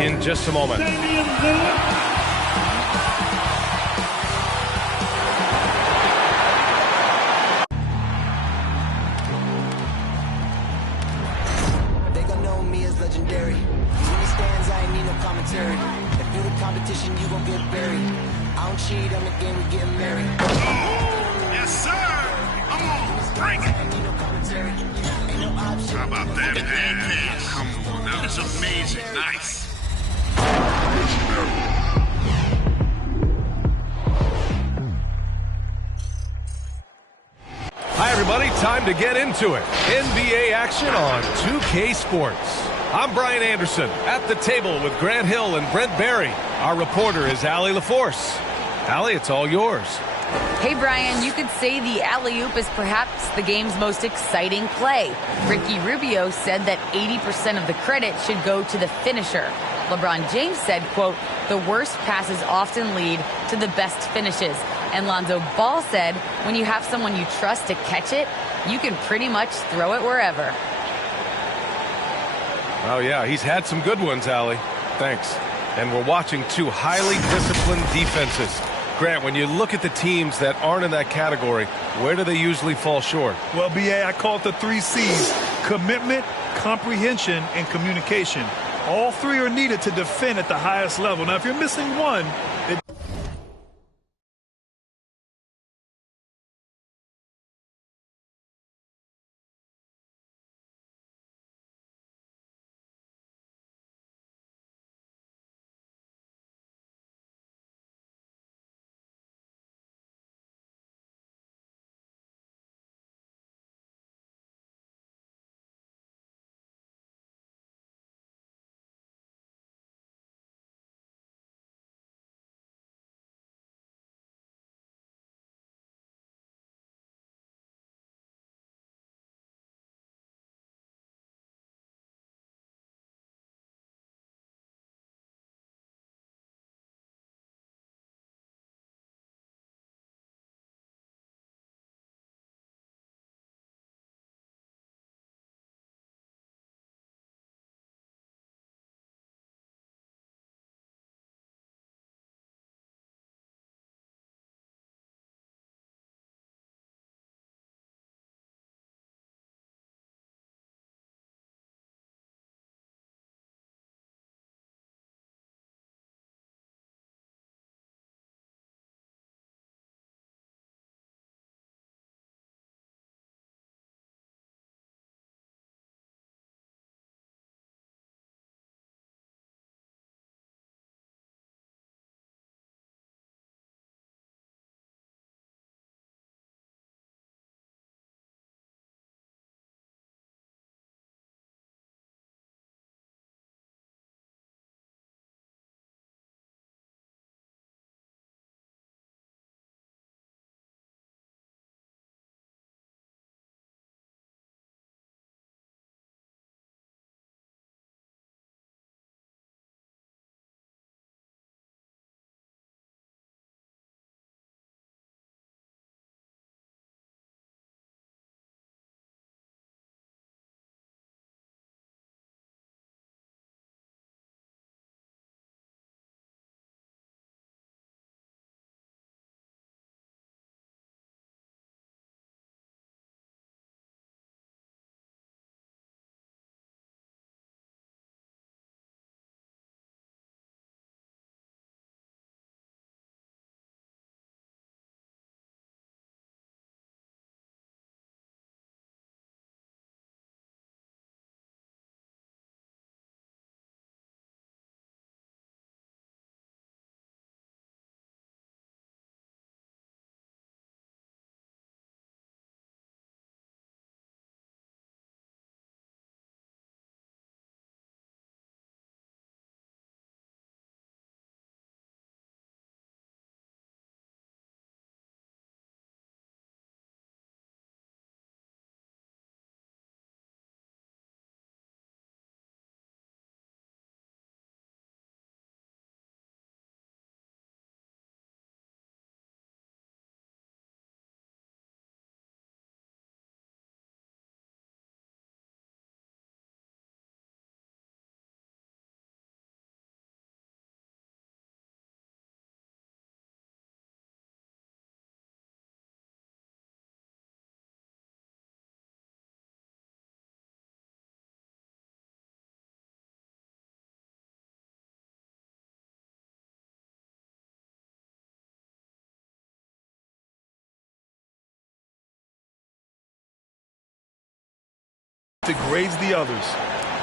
In just a moment. They gon' know me as legendary. When he stands, I ain't need no commentary. If you the competition, you gon' get buried. I don't cheat on the game, we getting married. Yes, sir. Come on, bring it. Ain't need no commentary. Ain't no option. How about that pass? Come on, that is amazing. Nice. Hi, everybody. Time to get into it. NBA action on 2K Sports. I'm Brian Anderson at the table with Grant Hill and Brent Barry. Our reporter is Allie LaForce. Allie, it's all yours. Hey, Brian, you could say the alley-oop is perhaps the game's most exciting play. Ricky Rubio said that 80% of the credit should go to the finisher. LeBron James said, quote, the worst passes often lead to the best finishes. And Lonzo Ball said, when you have someone you trust to catch it, you can pretty much throw it wherever. Oh, yeah, he's had some good ones, Allie. Thanks. And we're watching two highly disciplined defenses. Grant, when you look at the teams that aren't in that category, where do they usually fall short? Well, B.A., I call it the 3 C's: commitment, comprehension, and communication. All 3 are needed to defend at the highest level. Now, if you're missing one, it degrades the others.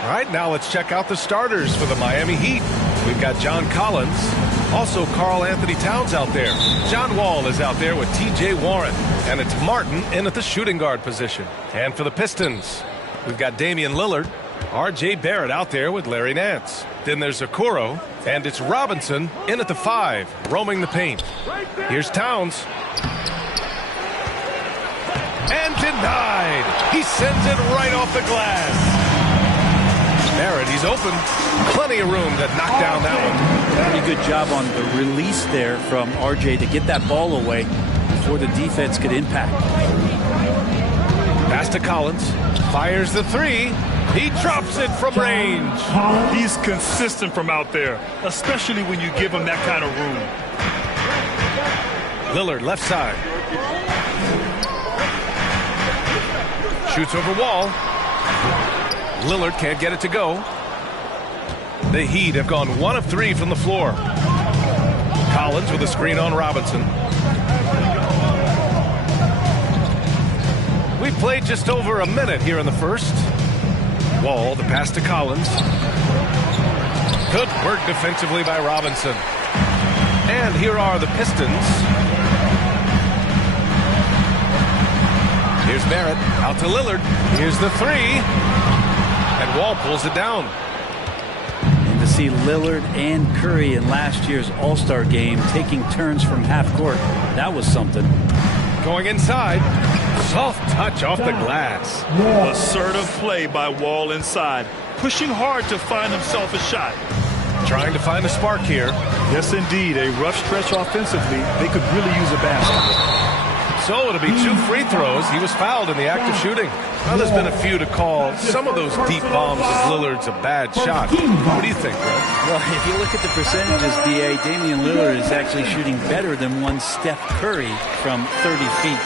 All right, now let's check out the starters for the Miami Heat. We've got John Collins, also Karl Anthony Towns out there. John Wall is out there with T.J. Warren, and it's Martin in at the shooting guard position. And for the Pistons, we've got Damian Lillard, R.J. Barrett out there with Larry Nance. Then there's Okoro, and it's Robinson in at the 5, roaming the paint. Here's Towns. And denied. He sends it right off the glass. Barrett, he's open. Plenty of room to knock down that one. Pretty good job on the release there from RJ to get that ball away before the defense could impact. Pass to Collins. Fires the 3. He drops it from range. He's consistent from out there, especially when you give him that kind of room. Lillard, left side. Shoots over Wall. Lillard can't get it to go. The Heat have gone 1 of 3 from the floor. Collins with a screen on Robinson. We've played just over a minute here in the first. Wall, the pass to Collins. Good work defensively by Robinson. And here are the Pistons. Here's Barrett, out to Lillard. Here's the 3. And Wall pulls it down. And to see Lillard and Curry in last year's All-Star game taking turns from half court, that was something. Going inside. Soft touch off the glass. Assertive play by Wall inside. Pushing hard to find himself a shot. Trying to find a spark here. Yes, indeed. A rough stretch offensively. They could really use a basket. So it'll be 2 free throws. He was fouled in the act of shooting. Well, there's been a few to call some of those deep bombs of Lillard's a bad shot. What do you think, Greg? Well, if you look at the percentages, B.A., Damian Lillard is actually shooting better than one Steph Curry from 30 feet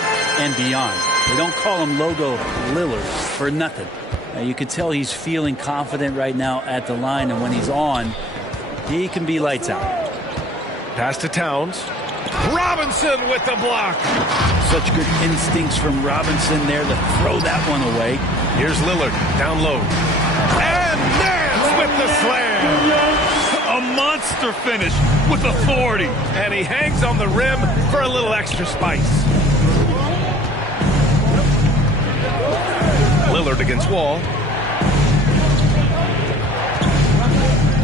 and beyond. They don't call him Logo Lillard for nothing. You can tell he's feeling confident right now at the line, and when he's on, he can be lights out. Pass to Towns. Robinson with the block. Such good instincts from Robinson there to throw that one away. Here's Lillard, down low. And Nance with the slam. A monster finish with authority. And he hangs on the rim for a little extra spice. Lillard against Wall.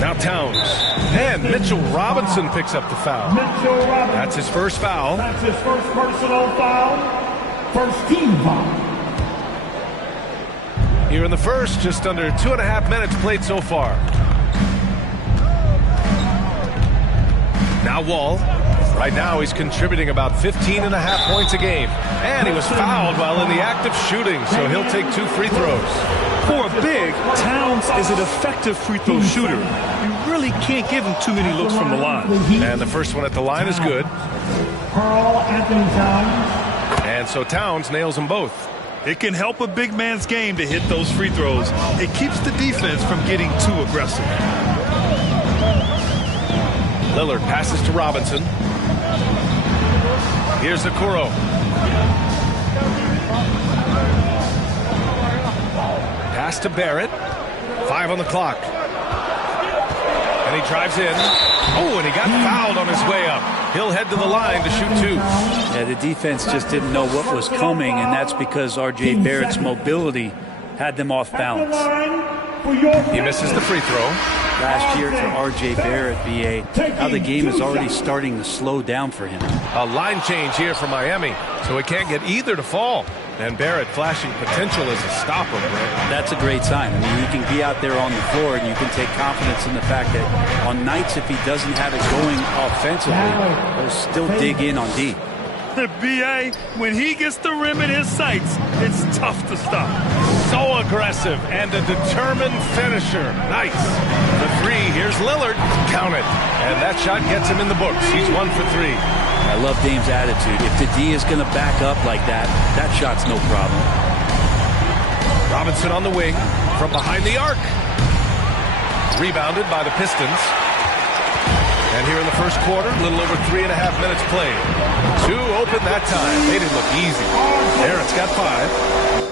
Now Towns. And Mitchell Robinson picks up the foul. That's his first foul. That's his first personal foul. First team foul. Here in the first, just under 2.5 minutes played so far. Now Wall. Right now he's contributing about 15.5 points a game. And he was fouled while in the act of shooting, so he'll take 2 free throws. For a big, Towns is an effective free throw shooter. You really can't give him too many looks from the line. And the first one at the line is good. Karl Anthony Towns. And so Towns nails them both. It can help a big man's game to hit those free throws. It keeps the defense from getting too aggressive. Lillard passes to Robinson. Here's Okoro. Pass to Barrett. 5 on the clock. And he drives in. Oh, and he got fouled on his way up. He'll head to the line to shoot 2. Yeah, the defense just didn't know what was coming, and that's because R.J. Barrett's mobility had them off balance. He misses the free throw. Last year for R.J. Barrett, B.A., how the game is already starting to slow down for him. A line change here for Miami, so he can't get either to fall. And Barrett flashing potential as a stopper, Brett. That's a great sign. I mean, you can be out there on the floor and you can take confidence in the fact that on nights if he doesn't have it going offensively, he'll still dig in on D. B.A., when he gets the rim in his sights, it's tough to stop. So aggressive and a determined finisher. Nice. The 3, here's Lillard. Count it. And that shot gets him in the books. He's 1 for 3. I love Dame's attitude. If the D is going to back up like that, that shot's no problem. Robinson on the wing from behind the arc. Rebounded by the Pistons. And here in the first quarter, a little over 3.5 minutes played. 2 open that time. They didn't look easy. Barrett's got 5.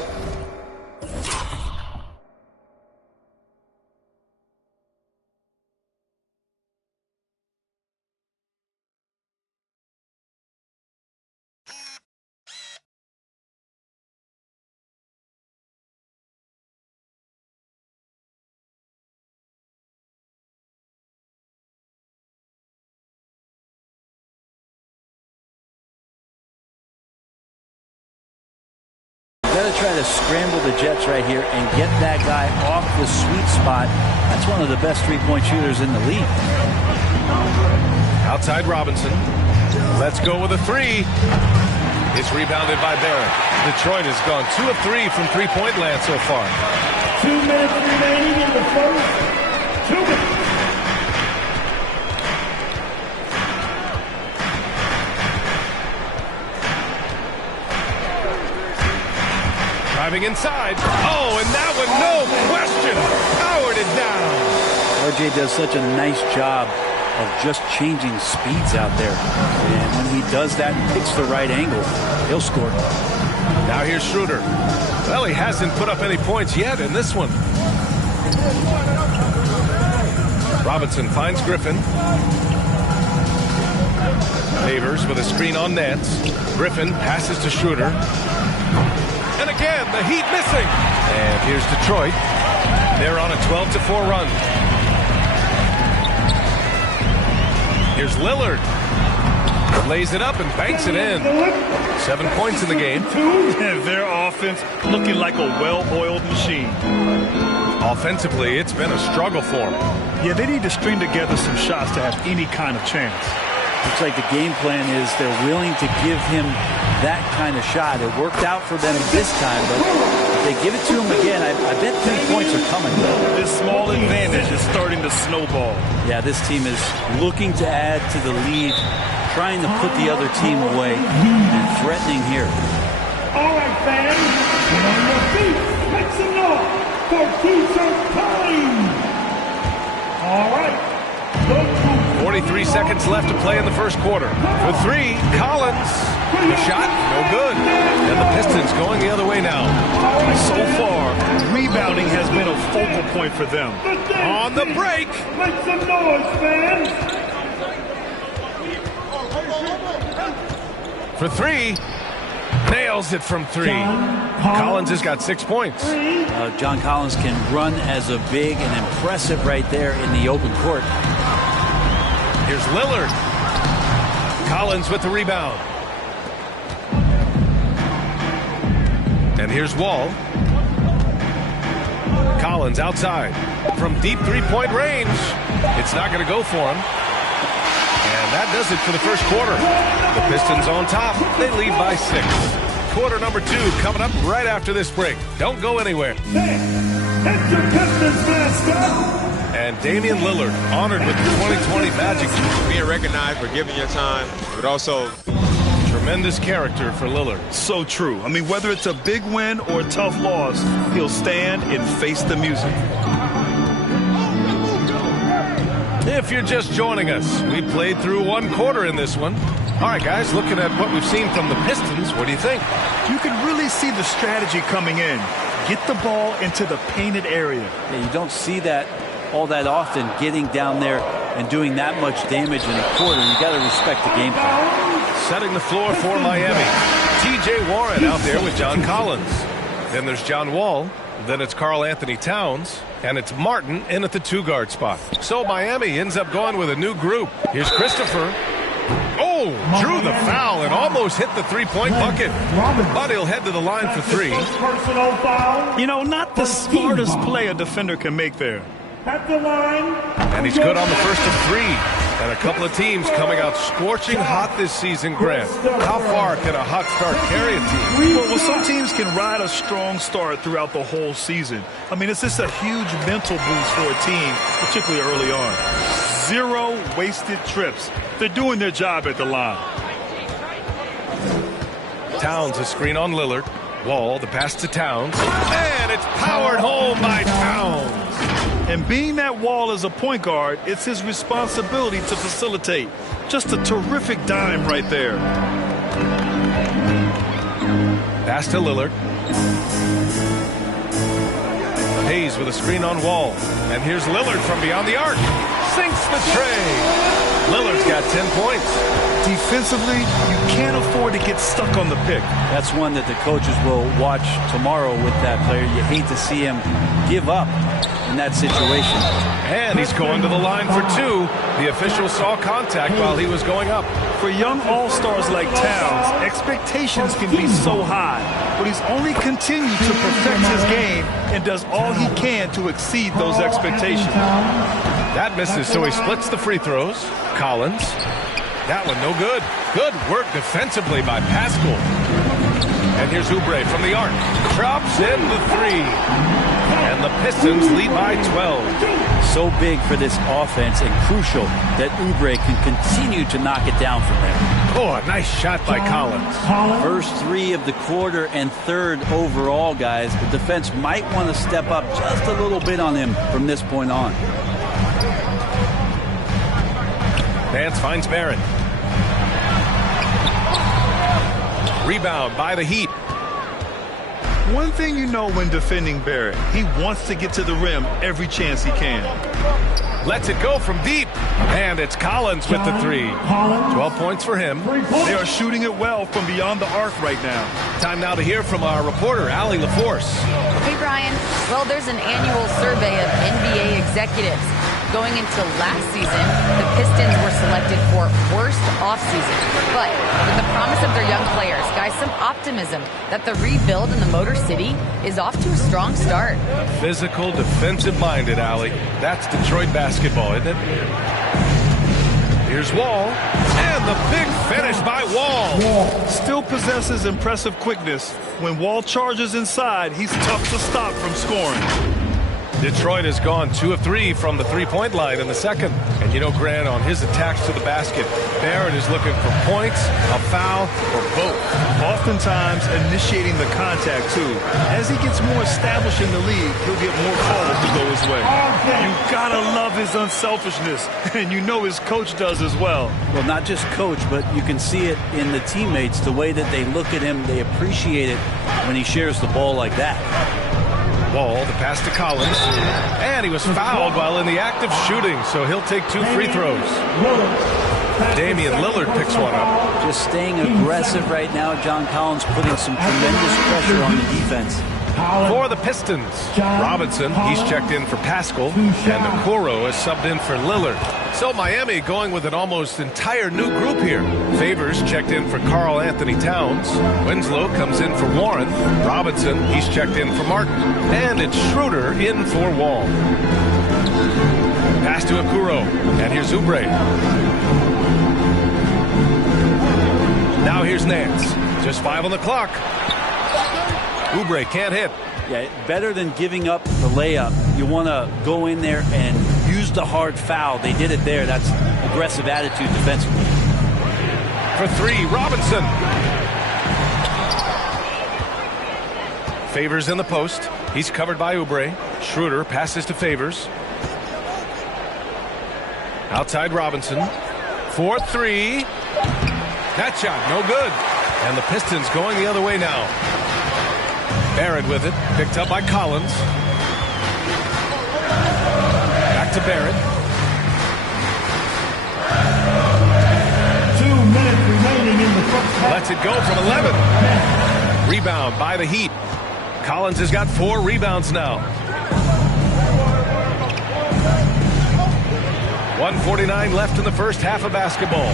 to scramble the Jets right here and get that guy off the sweet spot. That's one of the best three-point shooters in the league. Outside Robinson. Let's go with a three. It's rebounded by Barrett. Detroit has gone 2 of 3 from three-point land so far. 2 minutes remaining in the first. 2 minutes. Driving inside. Oh, and that one, no question, powered it down. RJ does such a nice job of just changing speeds out there. And when he does that and picks the right angle, he'll score. Now here's Schroeder. Well, he hasn't put up any points yet in this one. Robinson finds Griffin. Favors with a screen on Nance. Griffin passes to Schroeder. And again, the Heat missing. And here's Detroit. They're on a 12-4 run. Here's Lillard. Lays it up and banks it in. 7 points in the game. And their offense looking like a well-oiled machine. Offensively, it's been a struggle for them. Yeah, they need to string together some shots to have any kind of chance. Looks like the game plan is they're willing to give him that kind of shot. It worked out for them this time, but if they give it to him again, I bet 3 points are coming. This small advantage is starting to snowball. Yeah, this team is looking to add to the lead, trying to put the other team away, and threatening here. All right, fans, get on your feet, make some noise for T-shirt time. All right. 43 seconds left to play in the first quarter. For three, Collins. The shot, no good. And the Pistons going the other way now. So far, rebounding has been a focal point for them. On the break. Make some noise, fans. For three. Nails it from three. Collins has got 6 points. John Collins can run as a big and impressive right there in the open court. Here's Lillard. Collins with the rebound. And here's Wall. Collins outside. From deep three-point range. It's not going to go for him. And that does it for the first quarter. The Pistons on top. They lead by 6. Quarter number 2 coming up right after this break. Don't go anywhere. Hey, it's your Pistons mascot. And Damian Lillard honored with the 2020 Magic. Being recognized for giving your time, but also tremendous character for Lillard. So true. I mean, whether it's a big win or a tough loss, he'll stand and face the music. If you're just joining us, we played through 1 quarter in this one. All right, guys, looking at what we've seen from the Pistons, what do you think? You can really see the strategy coming in. Get the ball into the painted area. Yeah, you don't see that all that often, getting down there and doing that much damage in a quarter. You got to respect the game plan. Setting the floor for Miami. T.J. Warren out there with John Collins. Then there's John Wall. Then it's Karl Anthony Towns. And it's Martin in at the 2-guard spot. So Miami ends up going with a new group. Here's Christopher. Oh, drew the foul and almost hit the three-point bucket. But he'll head to the line for 3. Personal foul. You know, not the smartest play a defender can make there. At the line. And he's good on the first of 3. And a couple of teams coming out scorching hot this season, Grant. How far can a hot start carry a team? Well, some teams can ride a strong start throughout the whole season. I mean, it's just a huge mental boost for a team, particularly early on. 0 wasted trips. They're doing their job at the line. Towns a screen on Lillard. Wall, the pass to Towns. And it's powered home by Towns. And being that Wall is a point guard, it's his responsibility to facilitate. Just a terrific dime right there. Pass to Lillard. Hayes with a screen on Wall. And here's Lillard from beyond the arc. Sinks the tray. Lillard's got 10 points. Defensively, you can't afford to get stuck on the pick. That's one that the coaches will watch tomorrow with that player. You hate to see him give up in that situation. And he's going to the line for two. The official saw contact while he was going up. For young all-stars like Towns, expectations can be so high, but he's only continued to perfect his game and does all he can to exceed those expectations. That misses, so he splits the free throws. Collins. That one no good. Good work defensively by Pascal. And here's Oubre from the arc. Drops in the three. And the Pistons lead by 12. So big for this offense and crucial that Oubre can continue to knock it down from there. Oh, a nice shot by Collins. First three of the quarter and third overall, guys. The defense might want to step up just a little bit on him from this point on. Nance finds Barrett. Rebound by the Heat. One thing you know when defending Barrett, he wants to get to the rim every chance he can. Lets it go from deep. And it's Collins with the three. 12 points for him. They are shooting it well from beyond the arc right now. Time now to hear from our reporter, Allie LaForce. Hey, Brian. Well, there's an annual survey of NBA executives. Going into last season, the Pistons were selected for worst offseason. But with the promise of their young players, guys, some optimism that the rebuild in the Motor City is off to a strong start. Physical, defensive-minded, Allie. That's Detroit basketball, isn't it? Here's Wall. And the big finish by Wall. Still possesses impressive quickness. When Wall charges inside, he's tough to stop from scoring. Detroit has gone 2 of 3 from the three-point line in the second. And you know, Grant, on his attacks to the basket, Barrett is looking for points, a foul, or both. Oftentimes initiating the contact, too. As he gets more established in the league, he'll get more calls to go his way. You gotta love his unselfishness, and you know his coach does as well. Well, not just coach, but you can see it in the teammates, the way that they look at him. They appreciate it when he shares the ball like that. Wall, the pass to Collins. And he was fouled while in the act of shooting, so he'll take 2 free throws. Damian Lillard picks one up. Just staying aggressive right now. John Collins putting some tremendous pressure on the defense. For the Pistons, Robinson, he's checked in for Pascal, and Okoro is subbed in for Lillard. So Miami going with an almost entire new group here. Favors checked in for Karl Anthony Towns. Winslow comes in for Warren. Robinson, he's checked in for Martin. And it's Schroeder in for Wall. Pass to Okoro, and here's Oubre. Now here's Nance. Just 5 on the clock. Oubre can't hit. Yeah, better than giving up the layup. You want to go in there and use the hard foul. They did it there. That's aggressive attitude defensively. For 3, Robinson. Favors in the post. He's covered by Oubre. Schroeder passes to Favors. Outside Robinson. For 3. That shot, no good. And the Pistons going the other way now. Barrett with it, picked up by Collins. Back to Barrett. 2 minutes remaining in the first half. Lets it go from 11. Rebound by the Heat. Collins has got 4 rebounds now. 1:49 left in the first half of basketball.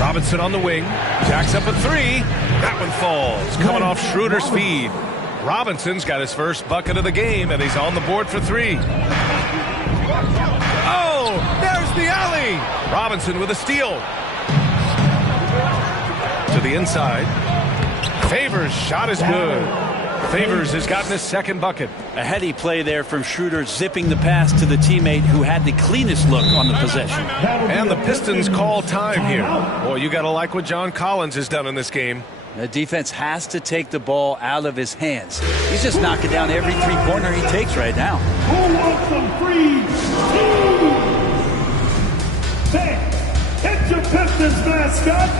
Robinson on the wing. Jacks up a 3. That one falls. Coming off Schroeder's feed. Robinson's got his first bucket of the game, and he's on the board for 3. Oh, there's the alley. Robinson with a steal. To the inside. Favors' shot is good. Favors has gotten his second bucket. A heady play there from Schroeder, zipping the pass to the teammate who had the cleanest look on the possession. And the Pistons call time here. Boy, you got to like what John Collins has done in this game. The defense has to take the ball out of his hands. He's just knocking down every three-pointer he takes right now. Who wants some free? Hey, it's your Pistons mascot.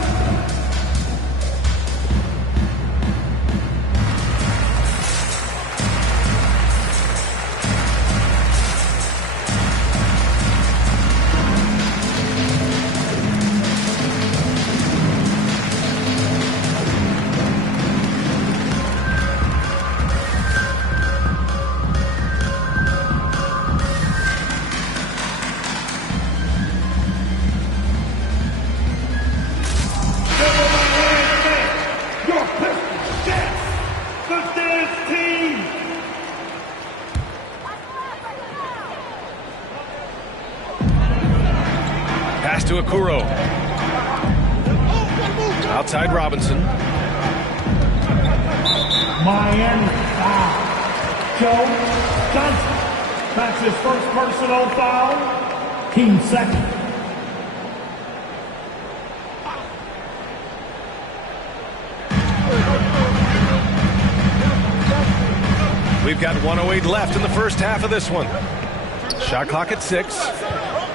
Pass to Okuro. Outside Robinson. Miami foul. Joe Johnson. That's his first personal foul. Team second. We've got 1:08 left in the first half of this one. Shot clock at 6.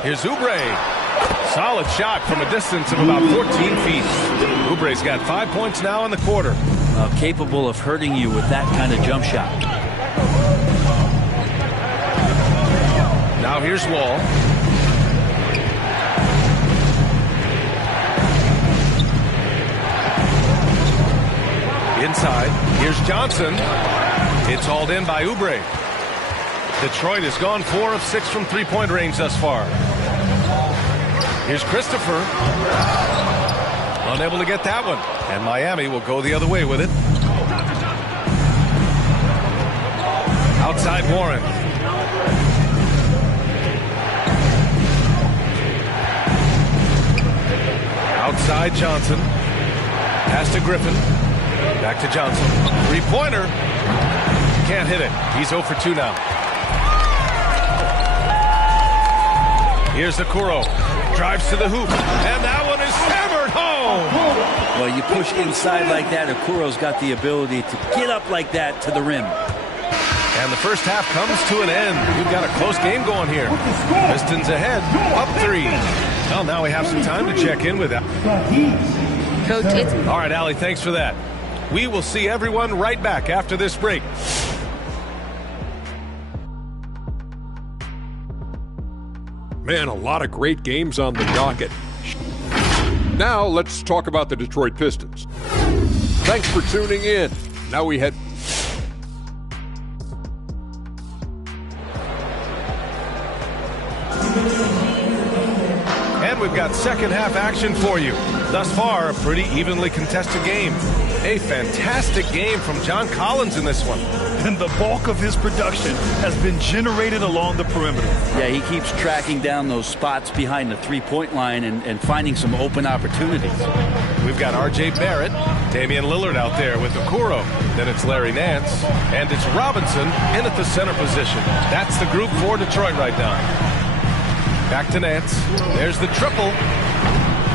Here's Oubre. Solid shot from a distance of about 14 feet. Oubre's got 5 points now in the quarter. Capable of hurting you with that kind of jump shot. Now here's Wall. Inside. Here's Johnson. It's hauled in by Oubre. Detroit has gone 4 of 6 from three-point range thus far. Here's Christopher. Unable to get that one. And Miami will go the other way with it. Outside Warren. Outside Johnson. Pass to Griffin. Back to Johnson. Three-pointer. Can't hit it. He's 0 for 2 now. Here's Okuro. Drives to the hoop. And that one is hammered home. Well, you push inside like that, Okuro's got the ability to get up like that to the rim. And the first half comes to an end. We've got a close game going here. Pistons ahead, up 3. Well, now we have some time to check in with that. Coach, it's... All right, Allie, thanks for that. We will see everyone right back after this break. Man, a lot of great games on the docket. Now let's talk about the Detroit Pistons. Thanks for tuning in. Now we head... And we've got second half action for you. Thus far, a pretty evenly contested game. A fantastic game from John Collins in this one. And the bulk of his production has been generated along the perimeter. Yeah, he keeps tracking down those spots behind the three-point line and finding some open opportunities. We've got R.J. Barrett, Damian Lillard out there with Okuro. Then it's Larry Nance. And it's Robinson in at the center position. That's the group for Detroit right now. Back to Nance. There's the triple.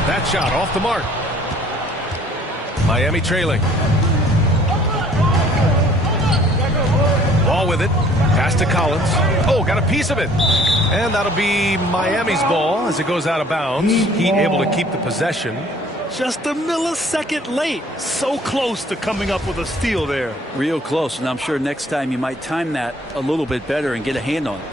That shot off the mark. Miami trailing. Ball with it. Pass to Collins. Oh, got a piece of it. And that'll be Miami's ball as it goes out of bounds. He able to keep the possession. Just a millisecond late. So close to coming up with a steal there. Real close, and I'm sure next time you might time that a little bit better and get a hand on it.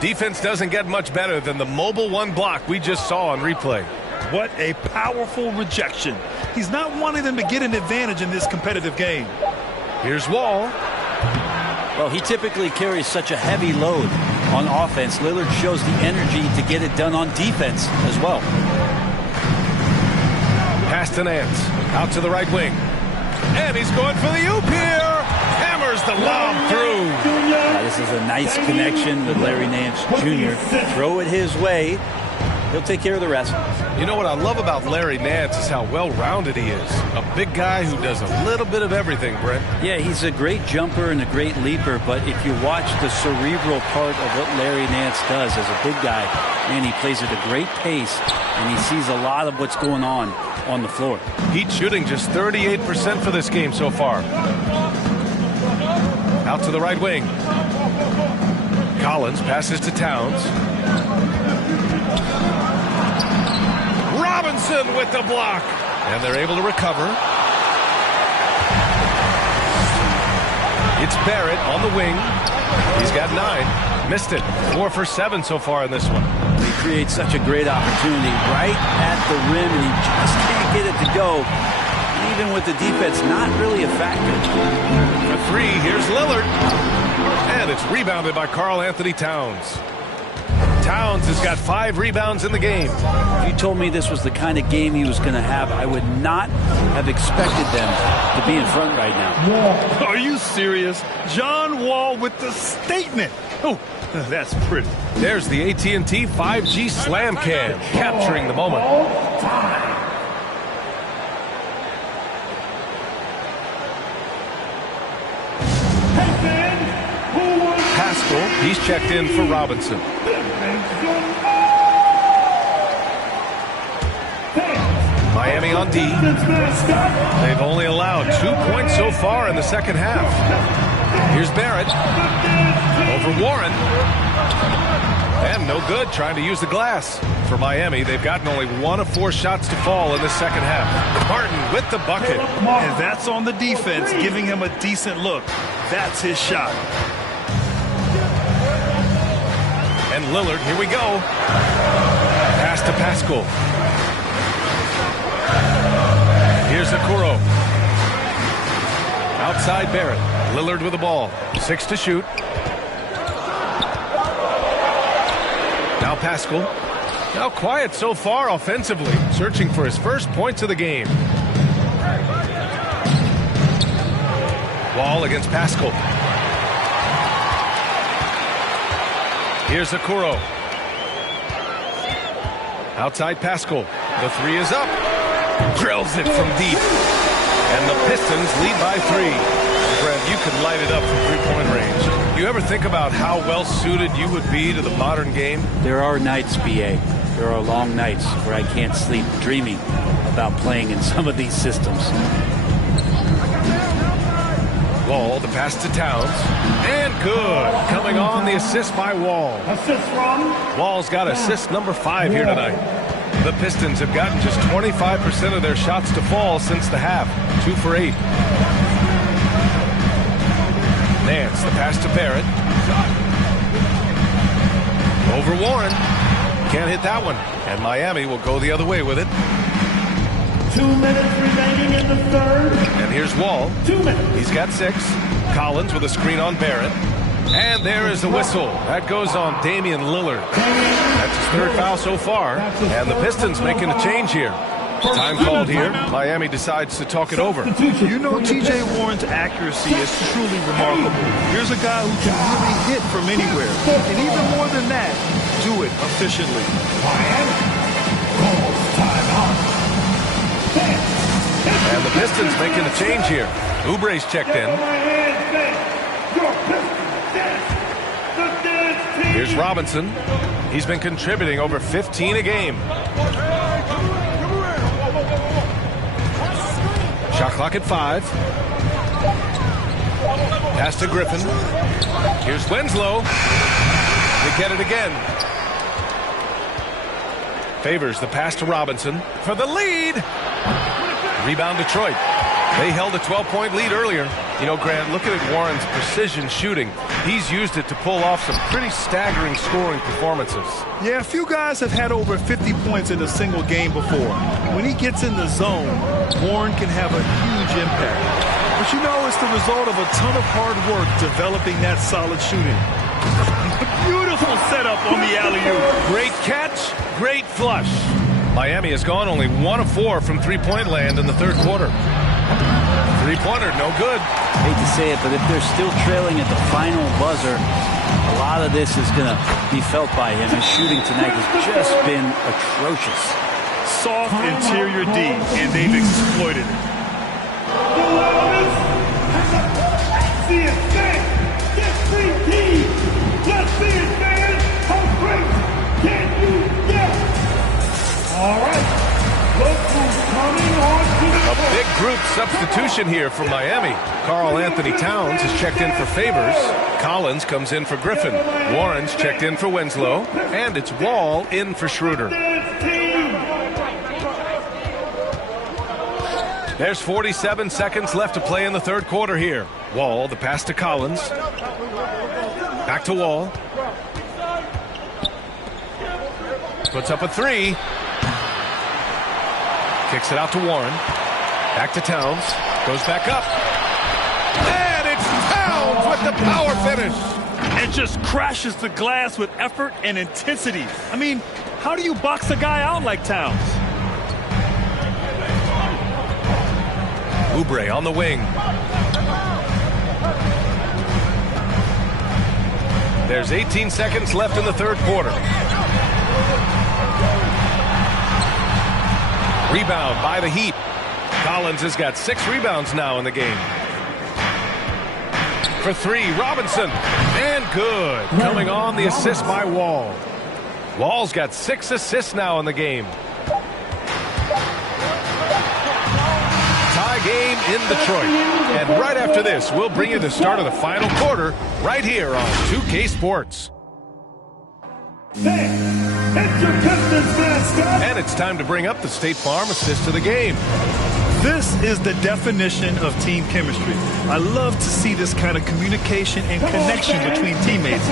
Defense doesn't get much better than the mobile one block we just saw on replay. What a powerful rejection. He's not wanting them to get an advantage in this competitive game. Here's Wall. Well, he typically carries such a heavy load on offense. Lillard shows the energy to get it done on defense as well. Pass to Nance. Out to the right wing. And he's going for the oop here. Hammers the lob through. This is a nice connection with Larry Nance Jr. Throw it his way. He'll take care of the rest. You know what I love about Larry Nance is how well-rounded he is. A big guy who does a little bit of everything, Brent. Yeah, he's a great jumper and a great leaper, but if you watch the cerebral part of what Larry Nance does as a big guy, man, he plays at a great pace, and he sees a lot of what's going on the floor. Heat shooting just 38% for this game so far. Out to the right wing. Collins passes to Towns. Robinson with the block. And they're able to recover. It's Barrett on the wing. He's got 9. Missed it. 4 for 7 so far in this one. He creates such a great opportunity right at the rim, and he just can't get it to go. Even with the defense not really a factor. For 3, here's Lillard. And it's rebounded by Karl Anthony Towns. Towns has got 5 rebounds in the game. If you told me this was the kind of game he was going to have, I would not have expected them to be in front right now. Are you serious? John Wall with the statement. Oh, That's pretty. There's the AT&T 5G Slam Cam, capturing the moment. Pascal, he's checked in for Robinson. Miami on D. They've only allowed 2 points so far in the second half. Here's Barrett. Over Warren. And no good, trying to use the glass. For Miami, they've gotten only 1 of 4 shots to fall in the second half. Martin with the bucket. And that's on the defense, giving him a decent look. That's his shot. And Lillard, here we go. Pass to Pascal. Here's Okoro. Outside Barrett. Lillard with the ball. 6 to shoot. Now Pascal. Now quiet so far offensively. Searching for his first points of the game. Wall against Pascal. Here's Okoro. Outside Pascal. The 3 is up. Drills it from deep. And the Pistons lead by 3. Brent, you could light it up from three-point range. You ever think about how well-suited you would be to the modern game? There are nights, B.A. There are long nights where I can't sleep dreaming about playing in some of these systems. Wall, the pass to Towns. And good. Coming on the assist by Wall. Assist from Wall's got assist number 5 here tonight. The Pistons have gotten just 25% of their shots to fall since the half. 2 for 8. Nance, the pass to Barrett. Over Warren. Can't hit that one. And Miami will go the other way with it. 2 minutes remaining in the third. And here's Wall. 2 minutes. He's got 6. Collins with a screen on Barrett. And there is the whistle. That goes on Damian Lillard. That's his 3rd foul so far. And the Pistons making a change here. Time called here. Miami decides to talk it over. You know, T.J. Warren's accuracy is truly remarkable. Here's a guy who can really hit from anywhere. And even more than that, do it efficiently. And the Pistons making a change here. Oubre's checked in. Here's Robinson. He's been contributing over 15 a game. Shot clock at 5. Pass to Griffin. Here's Winslow. They get it again. Favors the pass to Robinson for the lead. Rebound Detroit. They held a 12-point lead earlier. You know, Grant, look at Warren's precision shooting. He's used it to pull off some pretty staggering scoring performances. Yeah, a few guys have had over 50 points in a single game before. When he gets in the zone, Warren can have a huge impact. But you know, it's the result of a ton of hard work developing that solid shooting. Beautiful setup on the alley-oop. Great catch, great flush. Miami has gone only 1 of 4 from three-point land in the third quarter. Three-pointer, no good. Hate to say it, but if they're still trailing at the final buzzer, a lot of this is going to be felt by him. His shooting tonight has just been atrocious. Soft interior D, and they've exploited it. See it, man. Get 3 teams. Let's see it, man. How great can you get? All right. Look who's coming on to the A big group substitution here for Miami. Karl Anthony Towns is checked in for Favors. Collins comes in for Griffin. Warren's checked in for Winslow. And it's Wall in for Schroeder. There's 47 seconds left to play in the third quarter here. Wall, the pass to Collins. Back to Wall. Puts up a 3. Kicks it out to Warren. Back to Towns. Goes back up. And it's Towns with the power finish. And just crashes the glass with effort and intensity. I mean, how do you box a guy out like Towns? Oubre on the wing. There's 18 seconds left in the third quarter. Rebound by the Heat. Collins has got 6 rebounds now in the game. For 3, Robinson. And good. Coming on the assist by Wall. Wall's got 6 assists now in the game. Tie game in Detroit. And right after this, we'll bring you the start of the final quarter right here on 2K Sports. And it's time to bring up the State Farm assist to the game. This is the definition of team chemistry. I love to see this kind of communication and connection between teammates.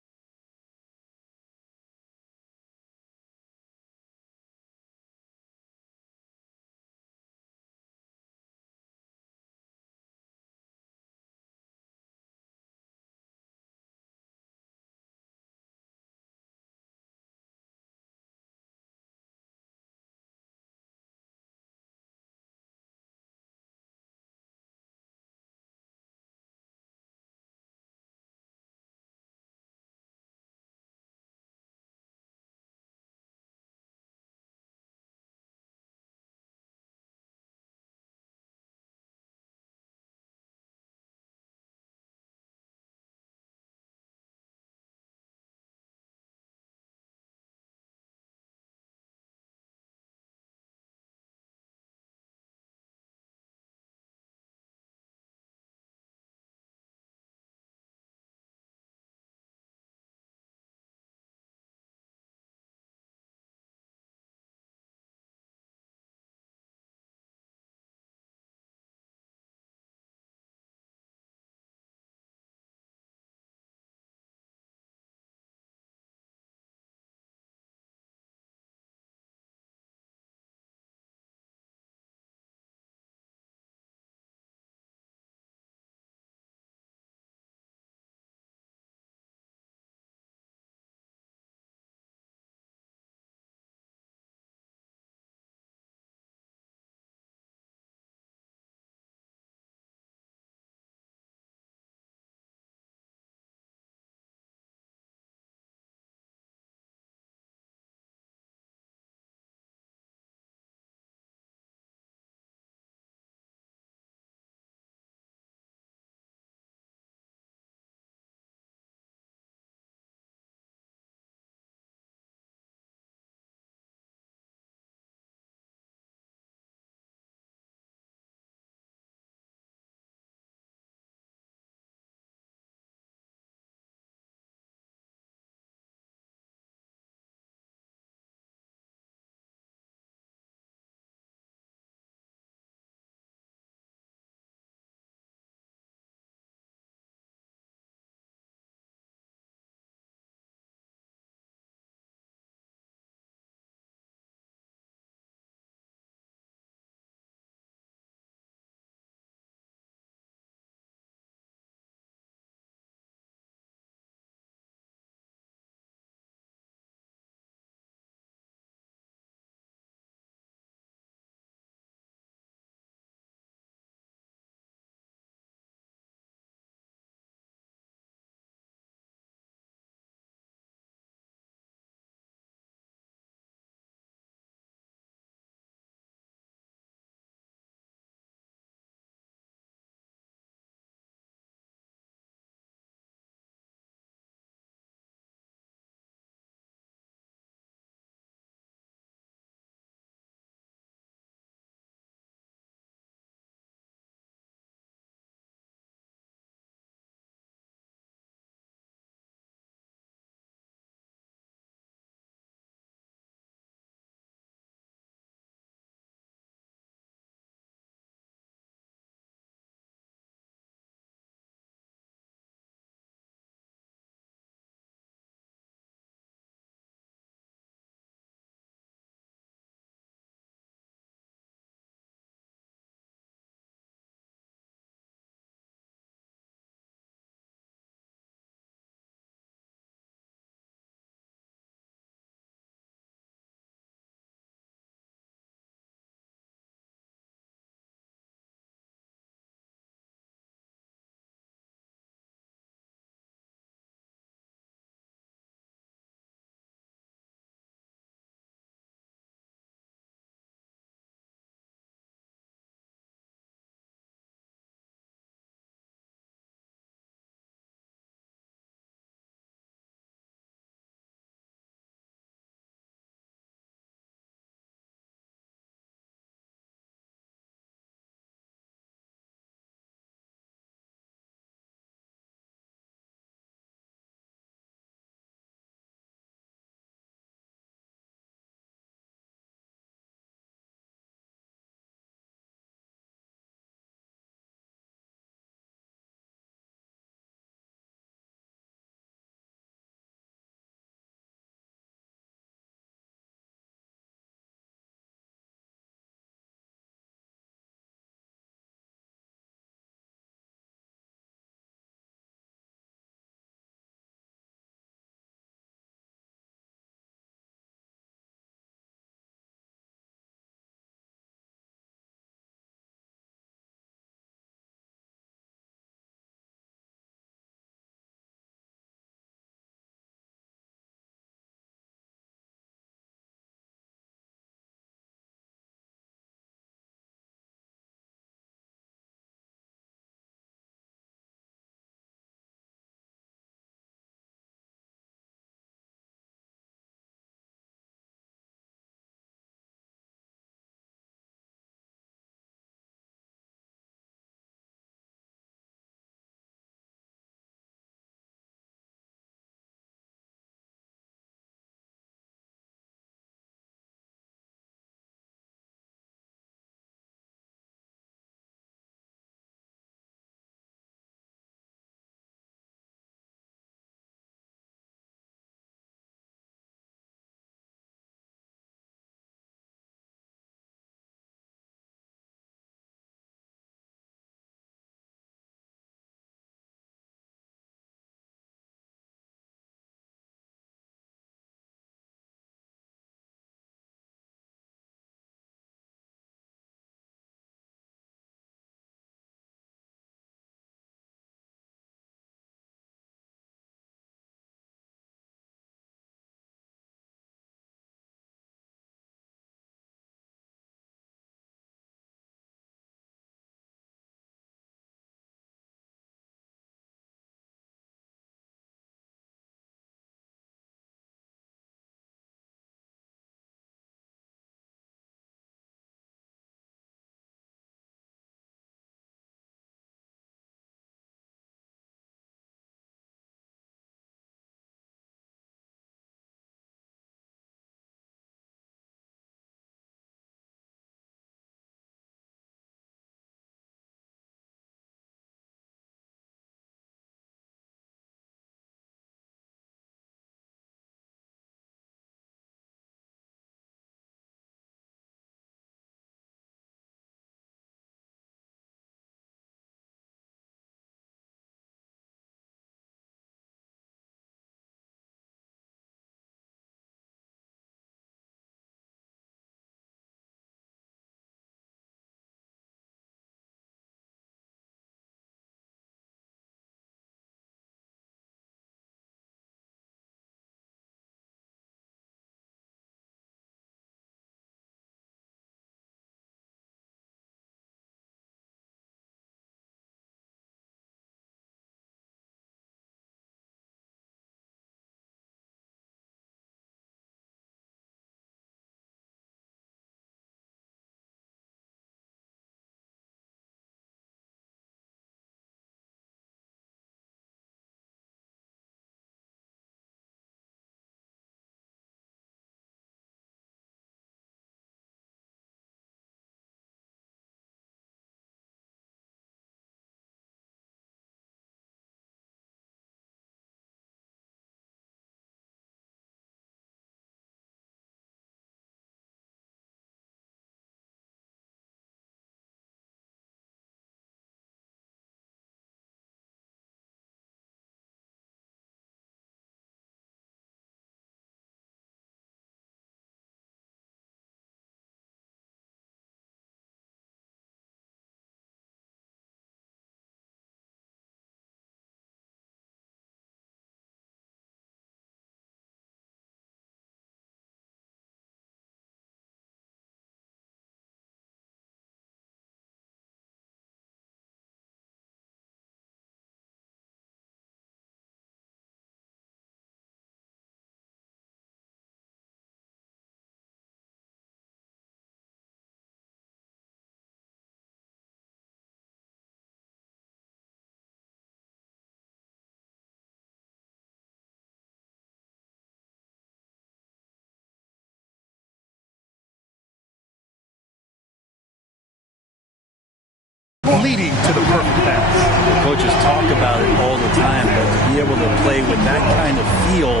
leading to the perfect pass. Coaches talk about it all the time, but to be able to play with that kind of feel,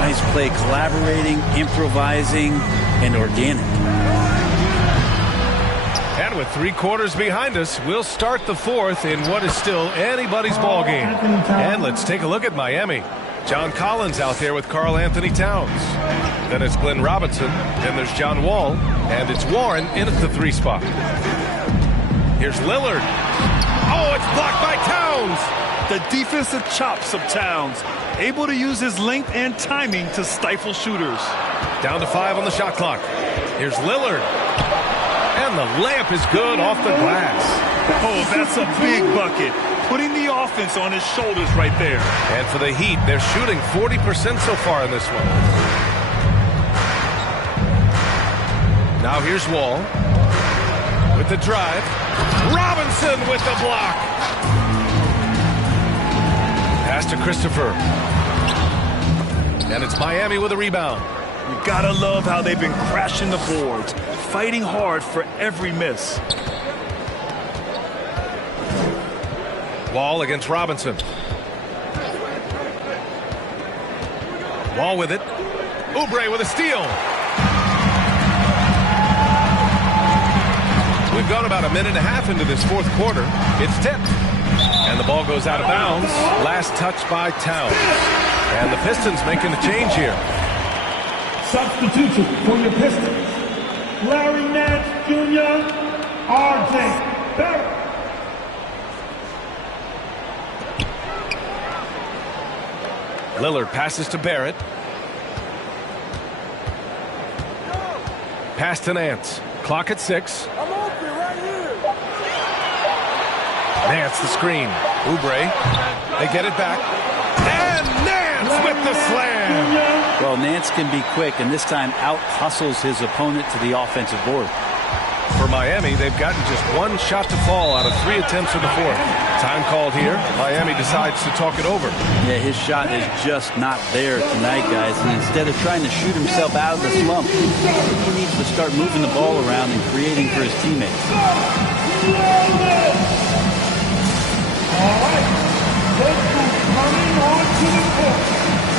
nice play, collaborating, improvising, and organic. And with 3 quarters behind us, we'll start the 4th in what is still anybody's ball game. And let's take a look at Miami. John Collins out there with Karl Anthony Towns. Then it's Glenn Robinson. Then there's John Wall. And it's Warren in at the 3 spot. Here's Lillard. Oh, it's blocked by Towns. The defensive chops of Towns, able to use his length and timing to stifle shooters. Down to 5 on the shot clock. Here's Lillard. And the layup is good off the glass. Oh, that's a big bucket. Putting the offense on his shoulders right there. And for the Heat, they're shooting 40% so far in this one. Now here's Wall with the drive. Robinson with the block. Pass to Christopher. And it's Miami with a rebound. You gotta love how they've been crashing the boards, fighting hard for every miss. Wall against Robinson. Wall with it. Oubre with a steal. We've gone about a minute and a half into this 4th quarter. It's tipped. And the ball goes out of bounds. Last touch by Towns. And the Pistons making a change here. Substitution for your Pistons. Larry Nance Jr., R.J. Barrett. Lillard passes to Barrett. Pass to Nance. Clock at 6. I'm open right here. Nance the screen. Oubre. They get it back. And Nance with the slam. Well, Nance can be quick, and this time out-hustles his opponent to the offensive board. For Miami, they've gotten just 1 shot to fall out of 3 attempts in the 4th. Time called here. Miami decides to talk it over. Yeah, his shot is just not there tonight, guys. And instead of trying to shoot himself out of the slump, he needs to start moving the ball around and creating for his teammates. All right, let's go coming on to the court.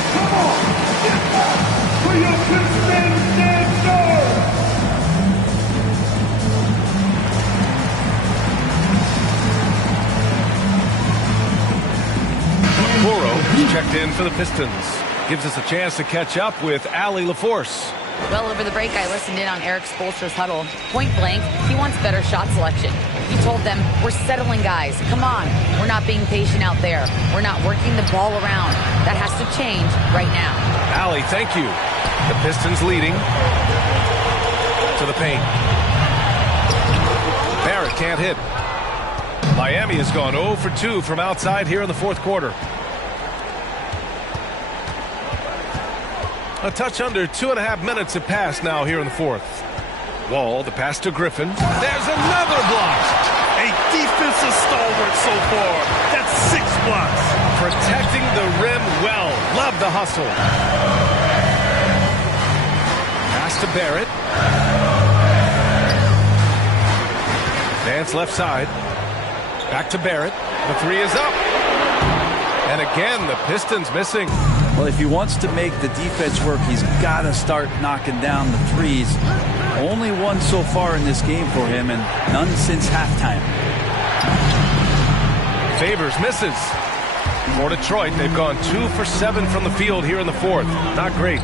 Come on, get back for your Pistons dancers. Okoro is checked in for the Pistons. Gives us a chance to catch up with Allie LaForce. Well, over the break, I listened in on Eric Spoelstra's huddle. Point blank, he wants better shot selection. He told them, we're settling, guys. Come on. We're not being patient out there. We're not working the ball around. That has to change right now. Allie, thank you. The Pistons leading to the paint. Barrett can't hit. Miami has gone 0 for 2 from outside here in the 4th quarter. A touch under 2.5 minutes have passed now here in the 4th. Wall, the pass to Griffin. There's another block. A defensive stalwart so far. That's 6 blocks. Protecting the rim well. Love the hustle. Pass to Barrett. Nance left side. Back to Barrett. The 3 is up. And again, the Pistons missing. Well, if he wants to make the defense work, he's got to start knocking down the threes. Only 1 so far in this game for him, and none since halftime. Favors misses. For Detroit, they've gone 2 for 7 from the field here in the 4th. Not great.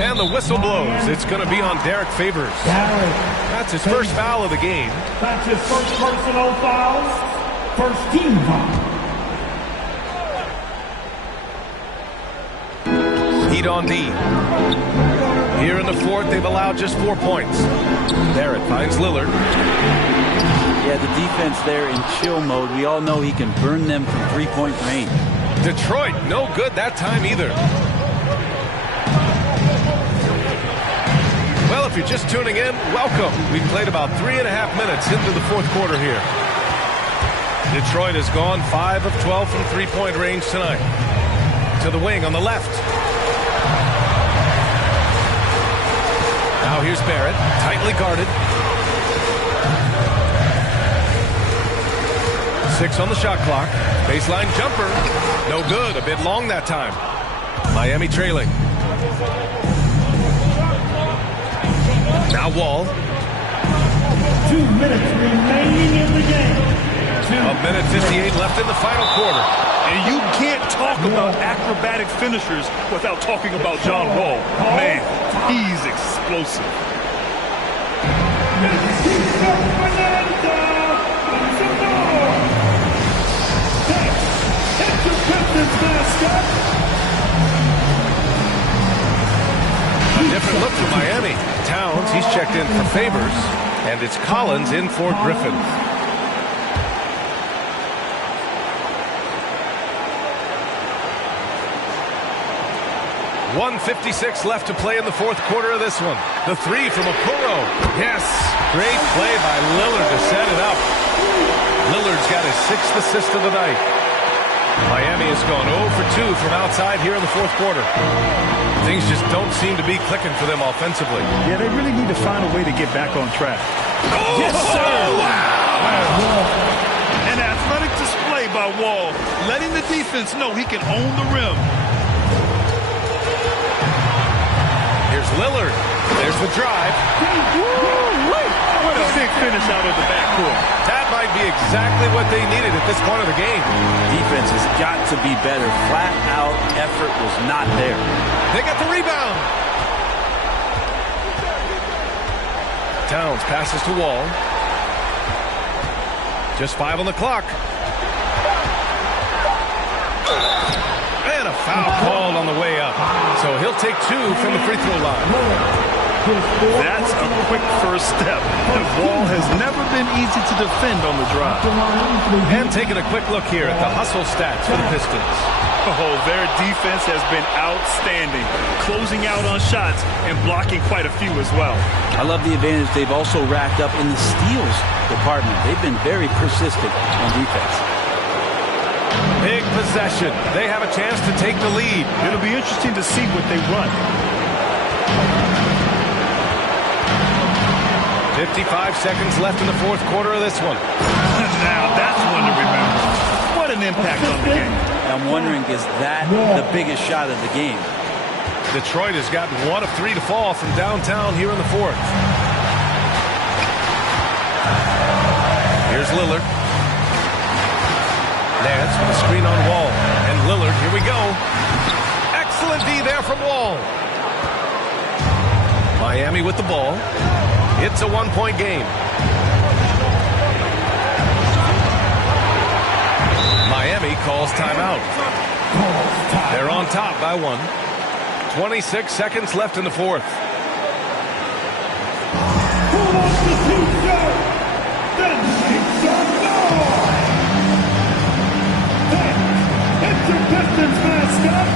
And the whistle blows. It's going to be on Derek Favors. That's his first foul of the game. That's his first personal foul. First team foul. Heat on D. Here in the 4th, they've allowed just 4 points. Barrett finds Lillard. Yeah, the defense there in chill mode. We all know he can burn them from 3-point range. Detroit, no good that time either. Well, if you're just tuning in, welcome. We've played about 3.5 minutes into the 4th quarter here. Detroit has gone 5 of 12 from 3-point range tonight. To the wing on the left. Now here's Barrett, tightly guarded. Six on the shot clock. Baseline jumper. No good. A bit long that time. Miami trailing. Now Wall. 2 minutes remaining in the game. A minute 58 left in the final quarter. And you can't talk about acrobatic finishers without talking about John Wall. Man, he's explosive. A different look for Miami. Towns, he's checked in for Favors, and it's Collins in for Griffin. 1:56 left to play in the fourth quarter of this one. The three from Okoro. Yes, great play by Lillard to set it up. Lillard's got his 6th assist of the night. Miami has gone 0 for 2 from outside here in the fourth quarter. Things just don't seem to be clicking for them offensively. Yeah, they really need to find a way to get back on track. Oh, yes, sir! Wow! An athletic display by Wall, letting the defense know he can own the rim. Here's Lillard. There's the drive. What a big finish out of the backcourt. That might be exactly what they needed at this point of the game. Defense has got to be better. Flat out effort was not there. They got the rebound. Towns passes to Wall. Just 5 on the clock. And a foul called on the way up. So he'll take 2 from the free throw line. That's a quick first step. The ball has never been easy to defend on the drive. And taking a quick look here at the hustle stats for the Pistons. Oh, their defense has been outstanding, closing out on shots and blocking quite a few as well. I love the advantage they've also racked up in the steals department. They've been very persistent on defense. Big possession. They have a chance to take the lead. It'll be interesting to see what they run. 55 seconds left in the fourth quarter of this one. Now that's one to remember. What an impact on the game. I'm wondering, is that the biggest shot of the game? Detroit has gotten 1 of 3 to fall from downtown here in the fourth. Here's Lillard. Nance with a screen on Wall. And Lillard, here we go. Excellent D there from Wall. Miami with the ball. It's a 1-point game. Miami calls timeout. They're on top by 1. 26 seconds left in the fourth. Who wants the t-shirt? Then make some noise! Hey, it's your Pistons mascot.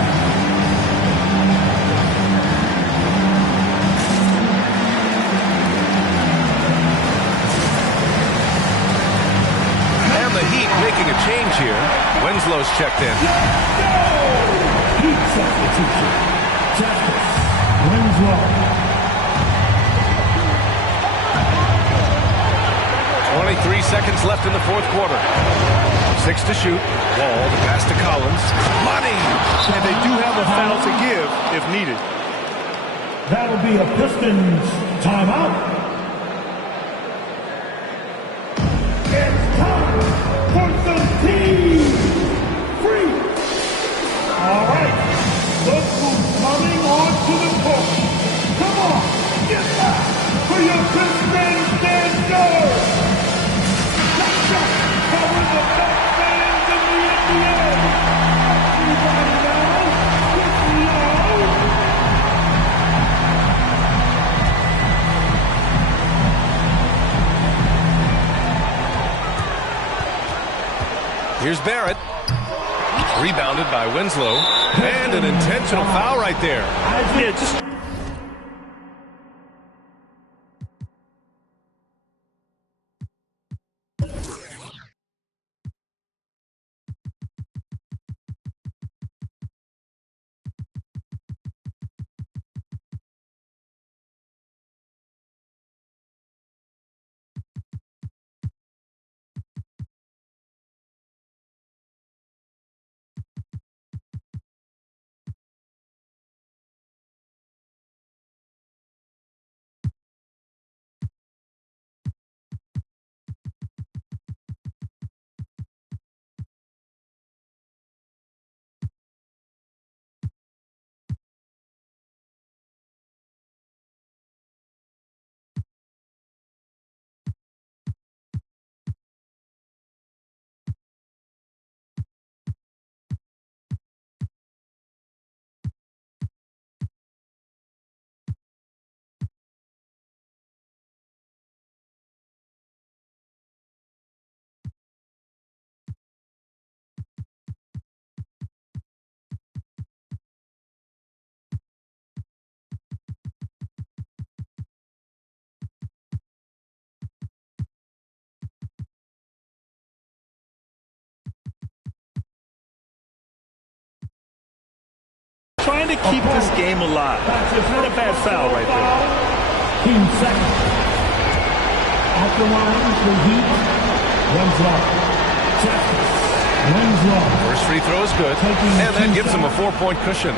And the Heat making a change here. Winslow's checked in. Heat substitution. Justice. Winslow. 23 seconds left in the fourth quarter. 6 to shoot. Wall, the pass to Collins. Money! And they do have a foul to give if needed. That'll be a Pistons timeout. It's time for some team free. All right, look who's coming onto the court. Come on, get back for your Pistons dancers. Shot, cover the best fans in the NBA. Everybody now, get low. Here's Barrett. Rebounded by Winslow. And an intentional foul right there. Yeah, just trying to keep this game alive. Not a bad foul right there. 2 seconds. At the line, the Heat. Winslow. Justice. Winslow. First free throw is good, and that gives him a 4-point cushion.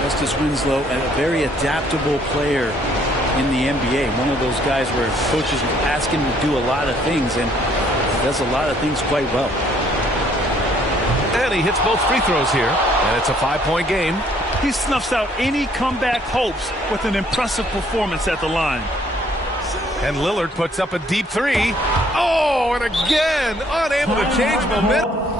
Justice Winslow, a very adaptable player in the NBA. One of those guys where coaches ask him to do a lot of things, and he does a lot of things quite well. And he hits both free throws here, and it's a 5-point game. He snuffs out any comeback hopes with an impressive performance at the line. And Lillard puts up a deep three. Oh, and again, unable to change momentum.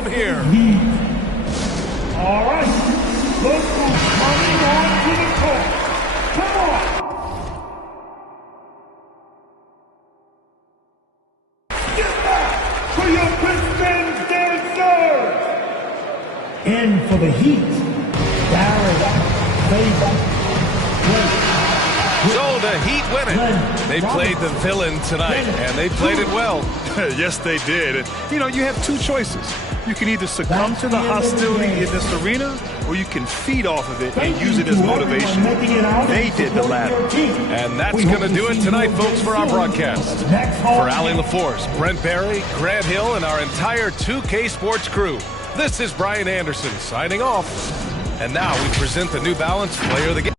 Here. All right. Look who's coming onto the court. Come on. Get back for your Princeton dancers. In for the Heat. Barry. So the Heat win it. They played the villain tonight, and they played it well. Yes, they did. And, you have two choices. You can either succumb to the hostility in this arena, or you can feed off of it and use it as motivation. They did the latter. And that's going to do it tonight, folks, for our broadcast. For Allie LaForce, Brent Barry, Grant Hill, and our entire 2K Sports crew, this is Brian Anderson signing off. And now we present the New Balance Player of the Game.